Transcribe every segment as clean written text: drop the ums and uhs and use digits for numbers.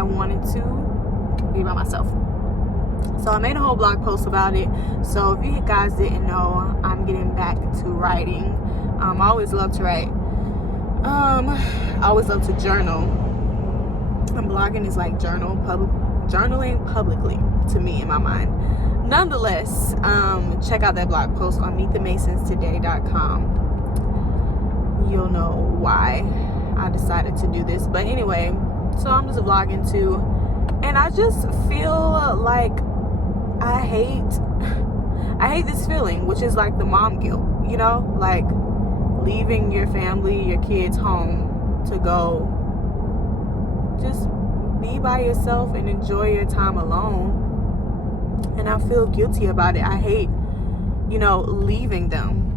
I wanted to be by myself. So I made a whole blog post about it. So if you guys didn't know, I'm getting back to writing. I always love to write. I always love to journal. And blogging is like journaling publicly to me in my mind. Nonetheless, check out that blog post on meetthemasonstoday.com. You'll know why I decided to do this. But anyway, so I'm just vlogging too, and I just feel like I hate this feeling, which is like the mom guilt, you know, like leaving your family, your kids home to go just be by yourself and enjoy your time alone. And I feel guilty about it. I hate, leaving them.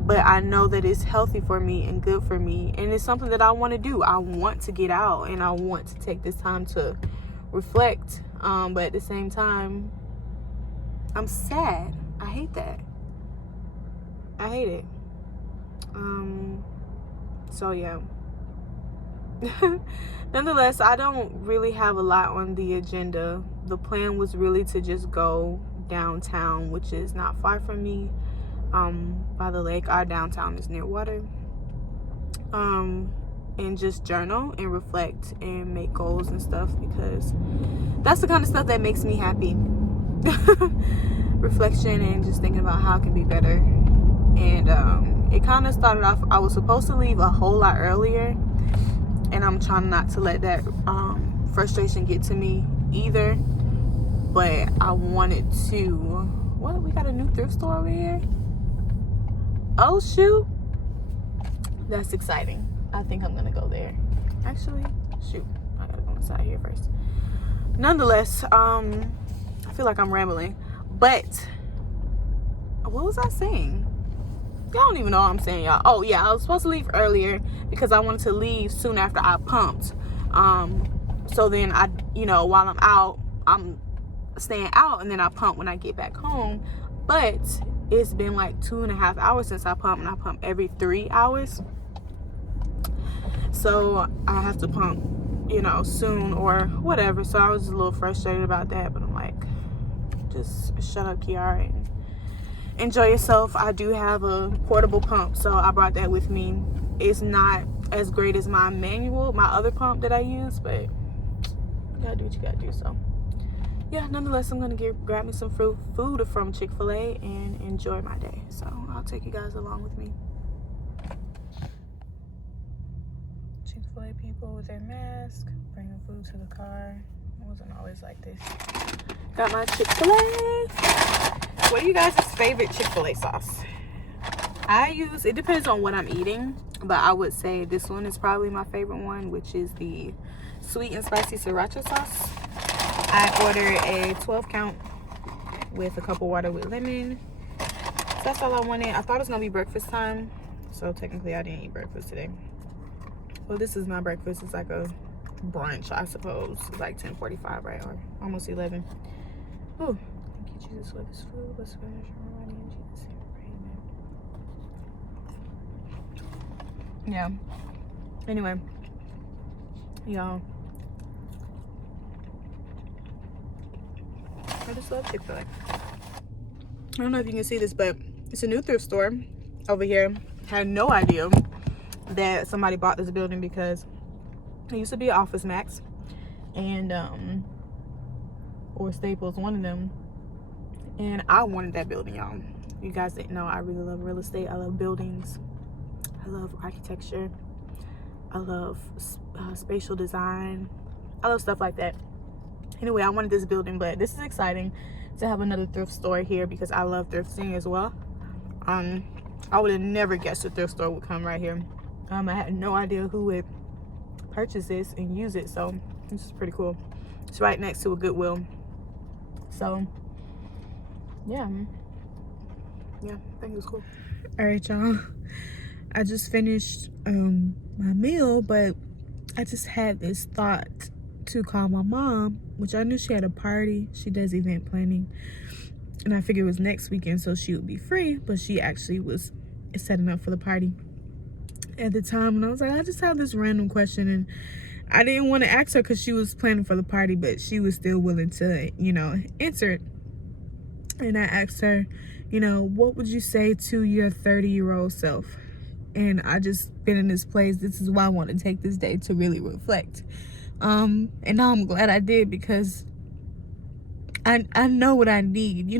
But I know that it's healthy for me and good for me. And it's something that I want to do. I want to get out and I want to take this time to reflect. But at the same time, I'm sad. I hate that. I hate it. So yeah. Nonetheless, I don't really have a lot on the agenda. The plan was really to just go downtown, which is not far from me, by the lake. Our downtown is near water. And just journal and reflect and make goals and stuff, because that's the kind of stuff that makes me happy. Reflection and just thinking about how it can be better. And it kind of started off, I was supposed to leave a whole lot earlier, and I'm trying not to let that frustration get to me either. But I wanted to, what, we got a new thrift store over here? Oh shoot, that's exciting. I think I'm gonna go there. Actually, shoot, I gotta go inside here first. Nonetheless, I feel like I'm rambling, but what was I saying? Y'all don't even know what I'm saying, y'all. Oh yeah, I was supposed to leave earlier because I wanted to leave soon after I pumped. So then I, while I'm out, I'm staying out, and then I pump when I get back home. But it's been like 2.5 hours since I pump, and I pump every 3 hours. So I have to pump, soon or whatever. So I was just a little frustrated about that, but I'm like, just shut up, Kiara, and enjoy yourself. I do have a portable pump, so I brought that with me. It's not as great as my other pump that I use, but you gotta do what you gotta do. So yeah, nonetheless, I'm gonna grab me some food from Chick-fil-A and enjoy my day. So I'll take you guys along with me. Chick-fil-A people with their mask, bringing food to the car. It wasn't always like this. Got my Chick-fil-A. What are you guys' favorite Chick-fil-A sauce? It depends on what I'm eating, but I would say this one is probably my favorite one, which is the sweet and spicy sriracha sauce. I ordered a 12 count with a cup of water with lemon. So that's all I wanted. I thought it was gonna be breakfast time, so technically I didn't eat breakfast today. Well, this is my breakfast. It's like a brunch, I suppose. It's like 10:45, right? Or almost 11. Oh, thank you, Jesus, for this food. Let's finish writing in Jesus' name. Yeah. Anyway, y'all, I just love Chick-fil-A. I don't know if you can see this, but it's a new thrift store over here. Had no idea that somebody bought this building because it used to be Office Max and or Staples, one of them. And I wanted that building, y'all. You guys didn't know, I really love real estate. I love buildings. I love architecture. I love spatial design. I love stuff like that. Anyway, I wanted this building, but this is exciting to have another thrift store here because I love thrifting as well. I would have never guessed a thrift store would come right here. I had no idea who would purchase this and use it, so this is pretty cool. It's right next to a Goodwill. So yeah, I think it was cool. All right, y'all, I just finished my meal, but I just had this thought to call my mom, which I knew she had a party. She does event planning, and I figured it was next weekend, so she would be free, but she actually was setting up for the party at the time. And I was like, I just have this random question, and I didn't want to ask her because she was planning for the party, but she was still willing to, answer it. And I asked her, what would you say to your 30-year-old self? And I just been in this place. This is why I want to take this day to really reflect. And now I'm glad I did, because I know what I need,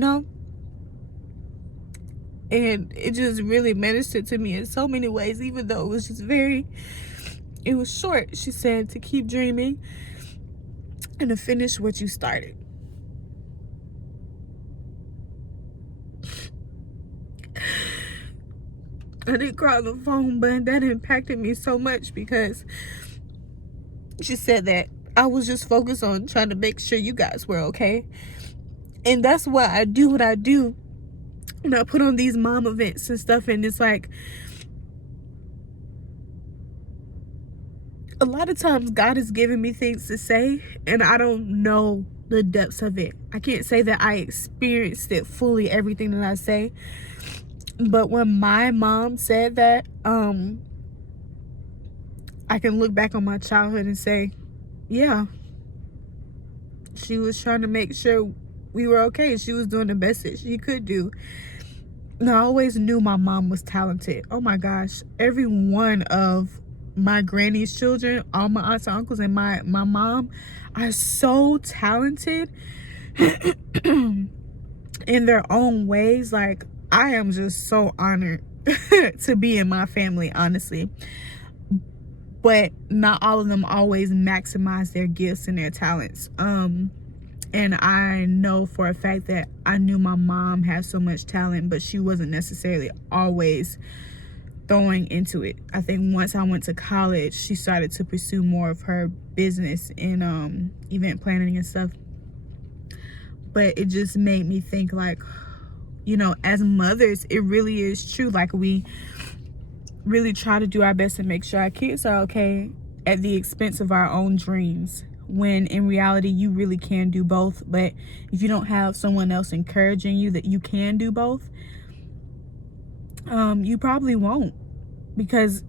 and it just really ministered to me in so many ways, even though it was just it was short. She said to keep dreaming and to finish what you started. I didn't cry on the phone, but that impacted me so much, because she said that I was just focused on trying to make sure you guys were okay. And that's why I do what I do. And I put on these mom events and stuff, and it's like, a lot of times God is giving me things to say, and I don't know the depths of it. I can't say that I experienced it fully, everything that I say. But when my mom said that, I can look back on my childhood and say, yeah, she was trying to make sure we were okay. She was doing the best that she could do. And I always knew my mom was talented. Oh my gosh, every one of my granny's children, all my aunts and uncles, and my mom are so talented in their own ways. Like, I am just so honored to be in my family, honestly. But not all of them always maximize their gifts and their talents. And I know for a fact that I knew my mom had so much talent, but she wasn't necessarily always throwing into it. I think once I went to college, she started to pursue more of her business in event planning and stuff. But it just made me think, like, as mothers, it really is true. Like, we really try to do our best to make sure our kids are okay at the expense of our own dreams, when in reality you really can do both. But if you don't have someone else encouraging you that you can do both, you probably won't, because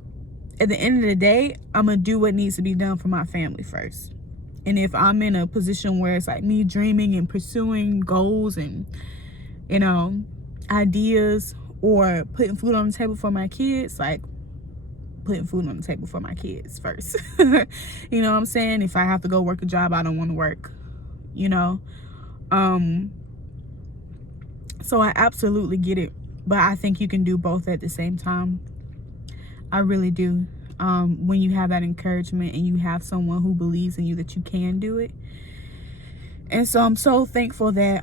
at the end of the day, I'm gonna do what needs to be done for my family first. And if I'm in a position where it's like me dreaming and pursuing goals and ideas, or putting food on the table for my kids, like, putting food on the table for my kids first. You know what I'm saying? If I have to go work a job I don't want to work, so I absolutely get it. But I think you can do both at the same time. I really do. When you have that encouragement and you have someone who believes in you that you can do it. And so I'm so thankful that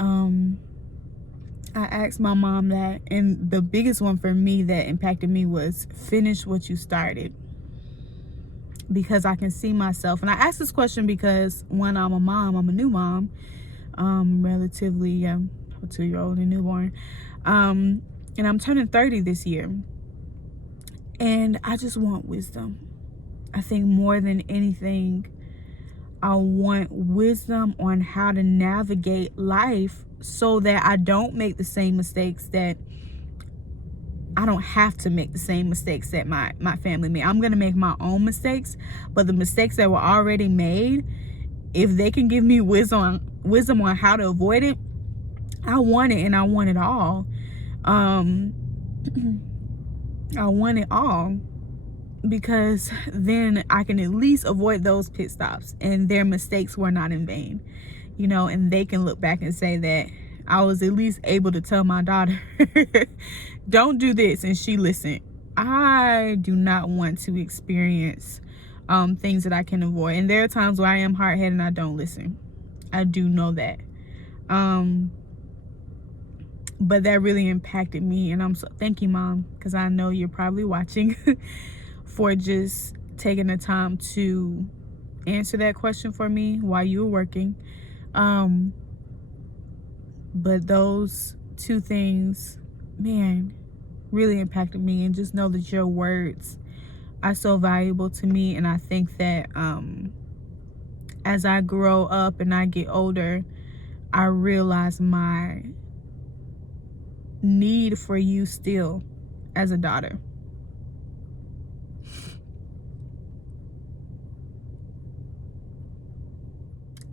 I asked my mom that. And the biggest one for me that impacted me was finish what you started. Because I can see myself. And I asked this question because, when I'm a mom, I'm a new mom. Relatively, a 2-year-old and newborn. And I'm turning 30 this year. And I just want wisdom. I think more than anything, I want wisdom on how to navigate life so that I don't make the same mistakes that I don't have to make the same mistakes that my family made. I'm going to make my own mistakes, but the mistakes that were already made, if they can give me wisdom on how to avoid it, I want it, and I want it all. I want it all, because then I can at least avoid those pit stops, and their mistakes were not in vain, and they can look back and say that I was at least able to tell my daughter, don't do this, and she listened. I do not want to experience things that I can avoid. And there are times where I am hard-headed and I don't listen. I do know that. But that really impacted me, and I'm so thank you, Mom, because I know you're probably watching, for just taking the time to answer that question for me while you were working. But those two things, man, really impacted me. And just know that your words are so valuable to me. And I think that as I grow up and I get older, I realize my need for you still as a daughter.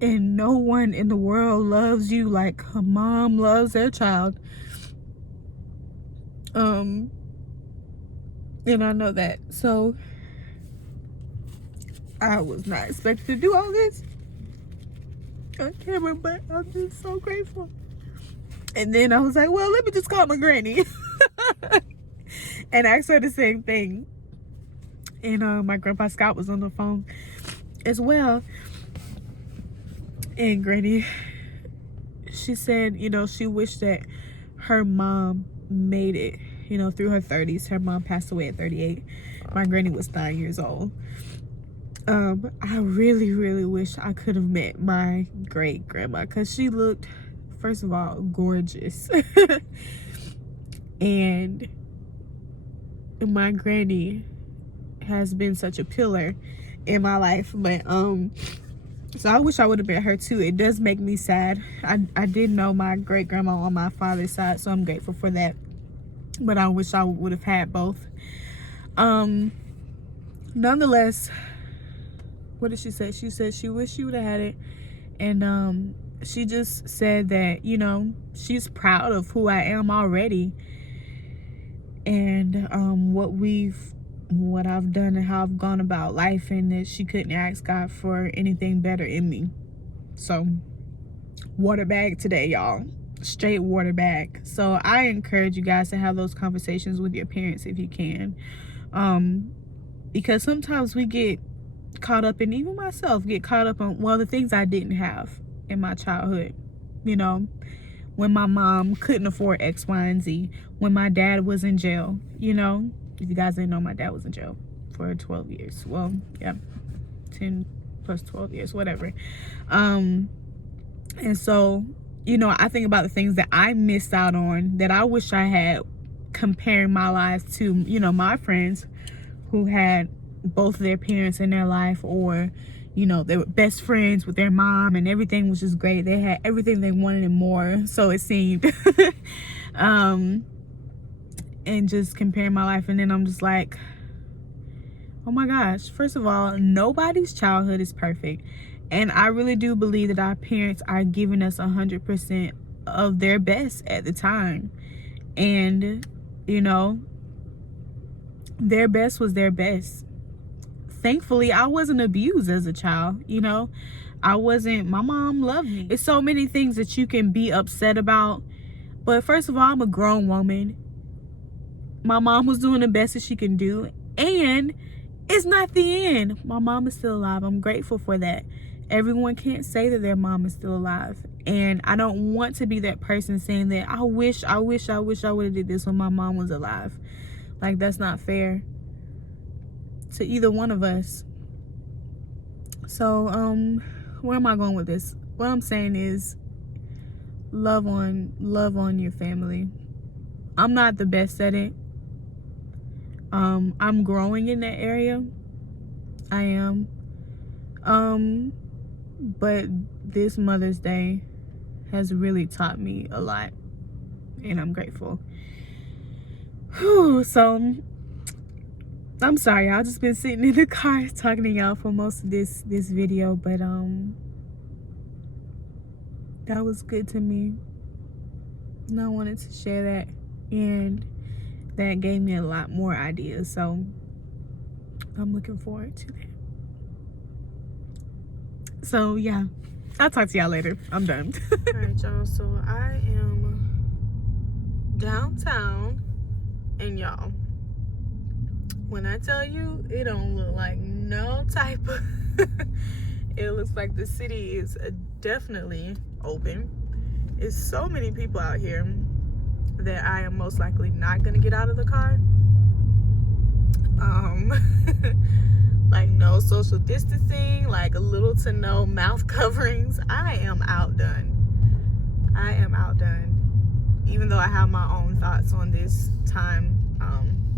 And no one in the world loves you like a mom loves their child. And I know that. So I was not expected to do all this on camera, but I'm just so grateful. And then I was like, well, let me just call my granny and ask her the same thing. And my grandpa Scott was on the phone as well. And granny, she said, you know, she wished that her mom made it, you know, through her 30s. Her mom passed away at 38. My granny was 9 years old. I really, really wish I could have met my great grandma, because she looked, first of all, gorgeous. And my granny has been such a pillar in my life. But so I wish I would have met her too. It does make me sad. I did know my great grandma on my father's side, so I'm grateful for that. But I wish I would have had both. Nonetheless, what did she say? She said she wished she would have had it. And she just said that, you know, she's proud of who I am already. And what I've done and how I've gone about life, and that she couldn't ask God for anything better in me. So, water bag today, y'all. Straight water bag. So I encourage you guys to have those conversations with your parents if you can. Because sometimes we get caught up, and even myself get caught up on, well, the things I didn't have in my childhood. You know, when my mom couldn't afford X, Y, and Z. When my dad was in jail, you know. If you guys didn't know, my dad was in jail for 12 years. Well, yeah, 10 plus 12 years, whatever. And so, you know, I think about the things that I missed out on that I wish I had, comparing my life to, you know, my friends who had both of their parents in their life, or, you know, they were best friends with their mom and everything was just great. They had everything they wanted and more, so it seemed. And just comparing my life, and then I'm just like, oh my gosh, first of all, nobody's childhood is perfect. And I really do believe that our parents are giving us 100% of their best at the time. And, you know, their best was their best. Thankfully, I wasn't abused as a child, you know. My mom loved me. It's so many things that you can be upset about. But first of all, I'm a grown woman. My mom was doing the best that she can do. And it's not the end. My mom is still alive. I'm grateful for that. Everyone can't say that their mom is still alive. And I don't want to be that person saying that I wish I would have did this when my mom was alive. Like, that's not fair to either one of us. So, where am I going with this? What I'm saying is, love on your family. I'm not the best at it. I'm growing in that area. I am. But this Mother's Day has really taught me a lot, and I'm grateful. Whew, so I'm sorry, I've just been sitting in the car talking to y'all for most of this video, but that was good to me, and I wanted to share that, and that gave me a lot more ideas, so I'm looking forward to that. So yeah, I'll talk to y'all later. I'm done. All right, y'all, so I am downtown, and y'all, when I tell you, it don't look like no type of it looks like the city is definitely open. It's so many people out here that I am most likely not gonna get out of the car. Like, no social distancing, like little to no mouth coverings. I am outdone. Even though I have my own thoughts on this time.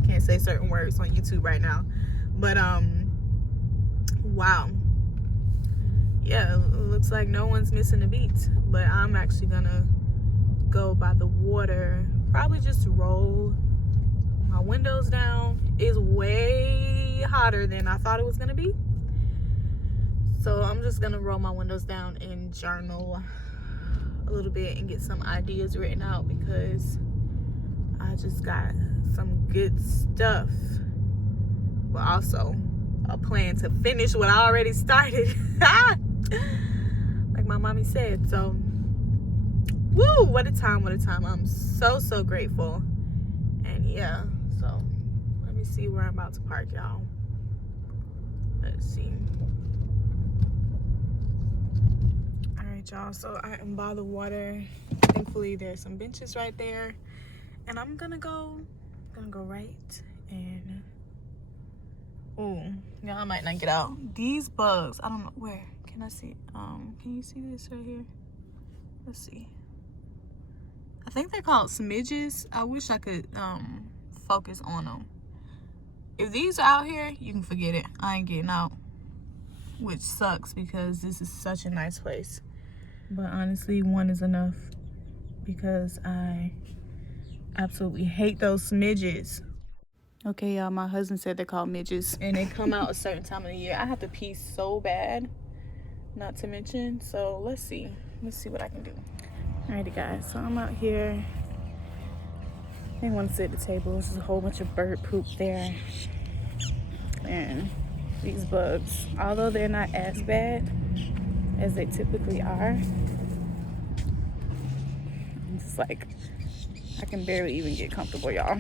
Can't say certain words on YouTube right now, but wow, yeah, it looks like no one's missing a beat. But I'm actually gonna go by the water, probably just roll my windows down. It's way hotter than I thought it was gonna be, So I'm just gonna roll my windows down and journal a little bit and get some ideas written out, because I just got some good stuff, but also a plan to finish what I already started. Like my mommy said. So woo, what a time, what a time. I'm so grateful. And yeah, so let me see where I'm about to park, y'all. Let's see. All right, y'all, so I am by the water. Thankfully there's some benches right there, and I'm gonna go right. And oh, yeah, I might not get out. These bugs, I don't know where. Can I see? Can you see this right here? Let's see. I think they're called smidges. I wish I could focus on them. If these are out here, you can forget it. I ain't getting out, which sucks because this is such a nice place. But honestly, one is enough, because I absolutely hate those smidges. Okay, y'all, my husband said they're called midges, and they come out a certain time of the year. I have to pee so bad, not to mention. So let's see what I can do. Alrighty, guys, so I'm out here. They want to sit at the table. There's a whole bunch of bird poop there, and these bugs, although they're not as bad as they typically are, I'm just like, I can barely even get comfortable, y'all.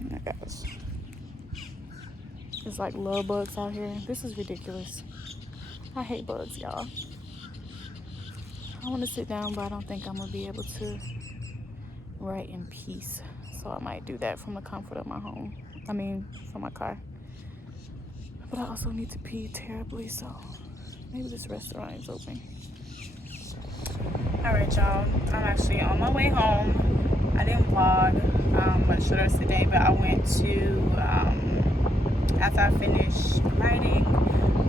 Oh my gosh. It's like love bugs out here. This is ridiculous. I hate bugs, y'all. I want to sit down, but I don't think I'm going to be able to write in peace. So I might do that from the comfort of my home. From my car. But I also need to pee terribly, so maybe this restaurant is open. Alright, y'all. I'm actually on my way home. I didn't vlog much the rest of the day, but I went to, after I finished writing,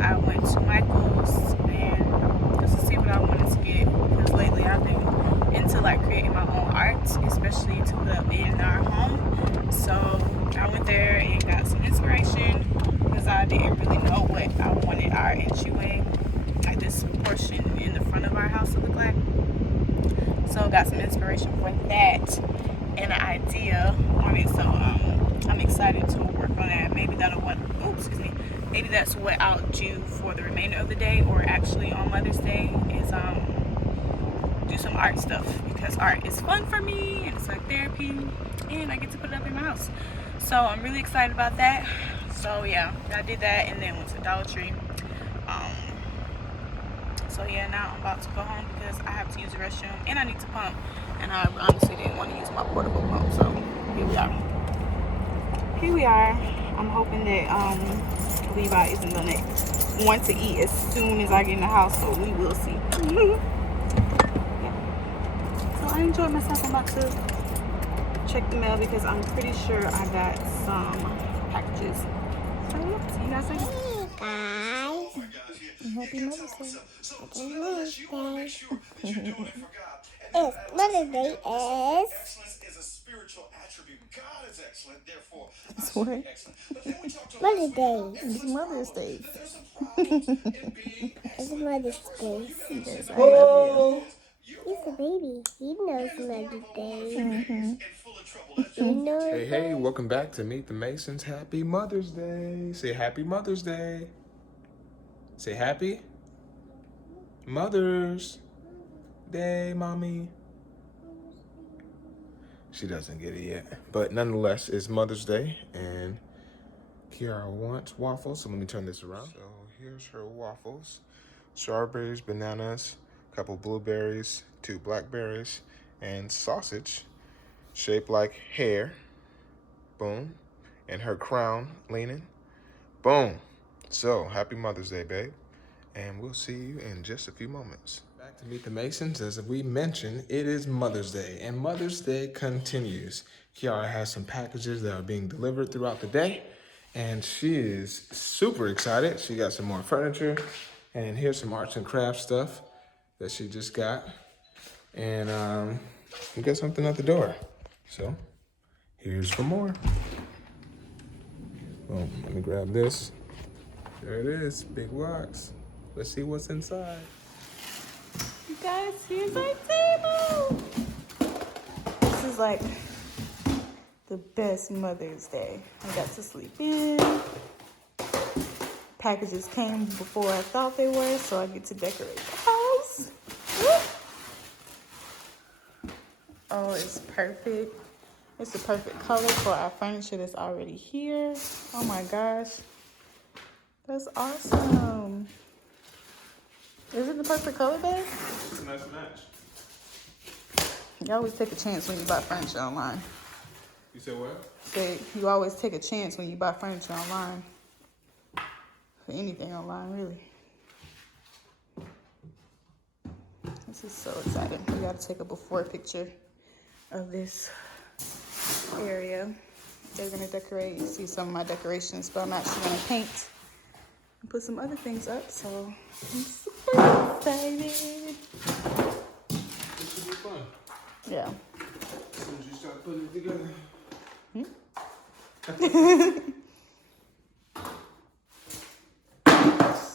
I went to Michael's and just to see what I wanted to get, because lately I've been into like creating my own art, especially to put up in our home. So I went there and got some inspiration, because I didn't really know what I wanted our entryway, like this portion in the front of our house, to look like. So got some inspiration for that and an idea on it. So I'm excited to work on that. Maybe maybe that's what I'll do for the remainder of the day, or actually on Mother's Day, is do some art stuff, because art is fun for me and it's like therapy, and I get to put it up in my house. So I'm really excited about that. So yeah, I did that and then went to Dollar Tree. So yeah, now I'm about to go home because I have to use the restroom and I need to pump, and I honestly didn't want to use my portable pump. So here we are. I'm hoping that Levi isn't gonna want to eat as soon as I get in the house, so we will see. Yeah. So I enjoyed myself. I'm about to check the mail because I'm pretty sure I got some packages. So yeah, see you guys later. Happy Mother's Day. Happy Mother's Day. It's Mother's Day It's what? Mother's Day. It's Mother's Day. It's Mother's Day. Yes, I love He's a baby. He knows Mother's Day. you. He knows. Hey, welcome back to Meet the Masons. Happy Mother's Day. Say Happy Mother's Day. Say Happy Mother's Day, Mommy. She doesn't get it yet. But nonetheless, it's Mother's Day, and Kiara wants waffles, so let me turn this around. So here's her waffles. Strawberries, bananas, a couple blueberries, 2 blackberries, and sausage shaped like hair. Boom. And her crown leaning. Boom. So, happy Mother's Day, babe. And we'll see you in just a few moments. Back to Meet the Masons. As we mentioned, it is Mother's Day, and Mother's Day continues. Kiara has some packages that are being delivered throughout the day, and she is super excited. She got some more furniture, and here's some arts and crafts stuff that she just got. And we got something at the door. So, here's for more. Boom, let me grab this. There it is, big box. Let's see what's inside. You guys, here's our table. This is like the best Mother's Day. I got to sleep in. Packages came before I thought they were, so I get to decorate the house. Oh, it's perfect. It's the perfect color for our furniture that's already here. Oh my gosh. That's awesome. Is it the perfect color, babe? It's a nice match. You always take a chance when you buy furniture online. You said what? Say you always take a chance when you buy furniture online. For anything online, really. This is so exciting. We gotta take a before picture of this area. They're gonna decorate. You see some of my decorations, but I'm actually gonna paint and put some other things up, so I'm super excited. It should be fun. Yeah. As soon as you start putting it together.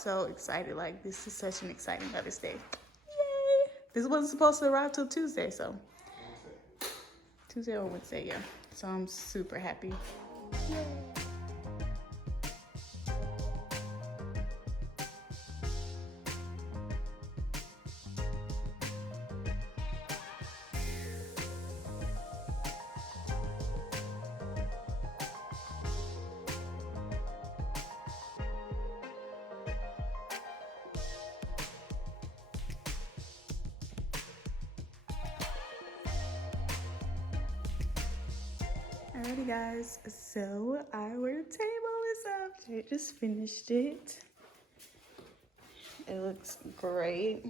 So excited. Like, this is such an exciting Mother's Day. Yay! This wasn't supposed to arrive till Tuesday, so. Tuesday or Wednesday, yeah. So I'm super happy. Yay! Alrighty guys, so our table is up. I just finished it. It looks great.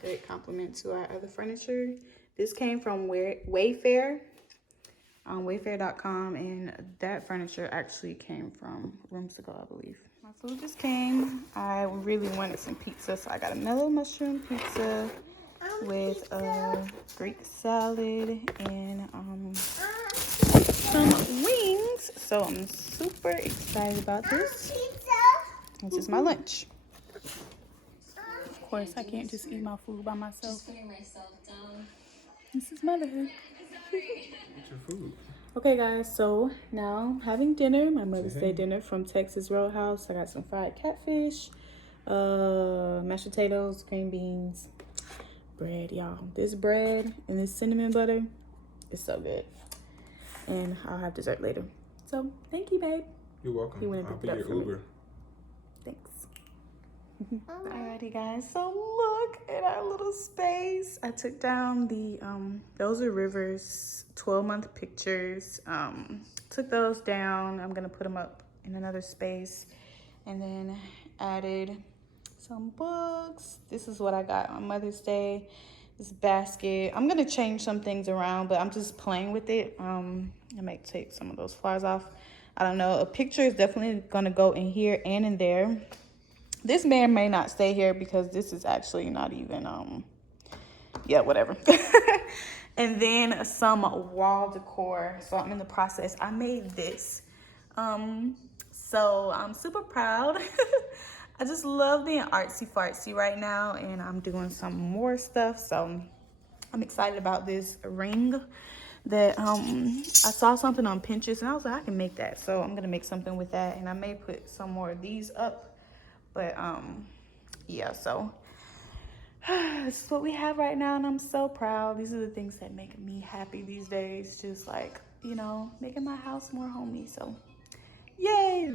Great compliment to our other furniture. This came from Wayfair, on wayfair.com, and that furniture actually came from rooms ago, I believe. My food just came. I really wanted some pizza, so I got another mushroom pizza with a Greek salad and some wings. So I'm super excited about this. This is my lunch. Of course, I can't just eat my food by myself. Just putting myself down. This is motherhood. Eat your food. Okay guys, so now I'm having dinner, my Mother's Day dinner from Texas Roadhouse. I got some fried catfish, mashed potatoes, green beans, bread, y'all. This bread and this cinnamon butter is so good. And I'll have dessert later. So thank you, babe. You're welcome. You wanna I'll pick be it up your for me? Uber. Thanks. Alrighty guys, so look at our little space. I took down the those are River's 12-month pictures. Took those down. I'm gonna put them up in another space, and then added some books. This is what I got on Mother's Day. This basket. I'm gonna change some things around, but I'm just playing with it. I might take some of those flowers off. I don't know. A picture is definitely gonna go in here and in there. This may or may not stay here because this is actually not even, yeah, whatever. And then some wall decor. So I'm in the process. I made this. So I'm super proud. I just love being artsy fartsy right now, and I'm doing some more stuff. So I'm excited about this ring that I saw something on Pinterest, and I was like, I can make that. So I'm gonna make something with that, and I may put some more of these up. But yeah, so this is what we have right now, and I'm so proud. These are the things that make me happy these days, just like, you know, making my house more homey. So yay.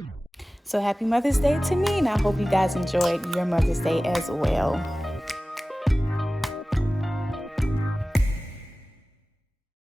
So happy Mother's Day to me, and I hope you guys enjoyed your Mother's Day as well.